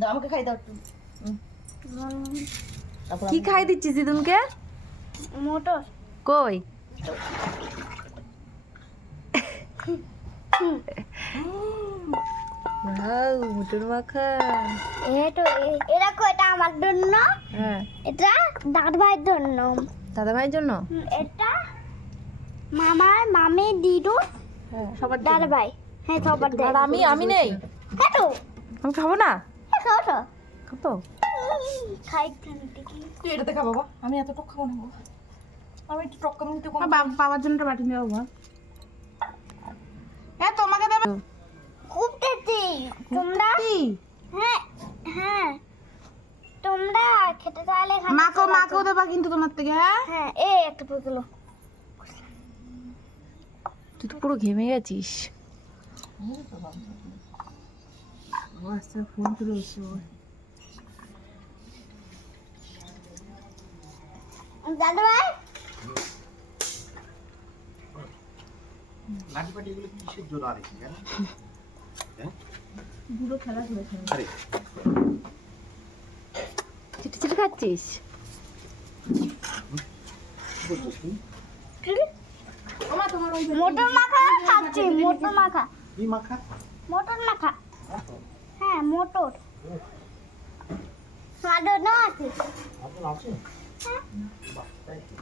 দাও আমাকে খাই দাও একটু। কি খাই দিচ্ছিস দিদুনকে? মোটর। কই ওয়াও মোটর মাখা। এরকম এটা আমার জন্য, হ্যাঁ এটা দাদা ভাইয়ের জন্য, দাদা ভাইয়ের জন্য। এটা মামার মামি দিদু হ্যাঁ সবার দাদা ভাই। হ্যাঁ সবার আর আমি নেই, হ্যাঁ তো আমি খাবো না। হ্যাঁ খাও তো খাবো খাই। তুই এটাতে খা বাবা, আমি এত টক খাবো না বাবা, আমি একটু টক কম নিতে কম। বাবার জন্য বাটি নিয়ে বাবা। হ্যাঁ তোমাকে দেবে খুব টেস্টি। তোমরা হ্যাঁ হ্যাঁ তোমরা খেতে চাইলে মাকেও দেবা কিন্তু তোমার থেকে। হ্যাঁ হ্যাঁ এই একটা পুরো তুই তো পুরো ঘেমে গেছিস। ফোন তুলে এসছে দাদা ভাই লাঠি পাটি এগুলো কিসের জন্য আর কি জানেন? পুরো খেলা করেছে। আরে চিটি চিটি খাচ্ছিস? মোটর মাখা খাচ্ছি। মোটর মাখা, কি মাখা? মোটর মাখা। হ্যাঁ মোটর স্বাদ না আছে। আপেল আছে? হ্যাঁ। বাহ, তাই তো।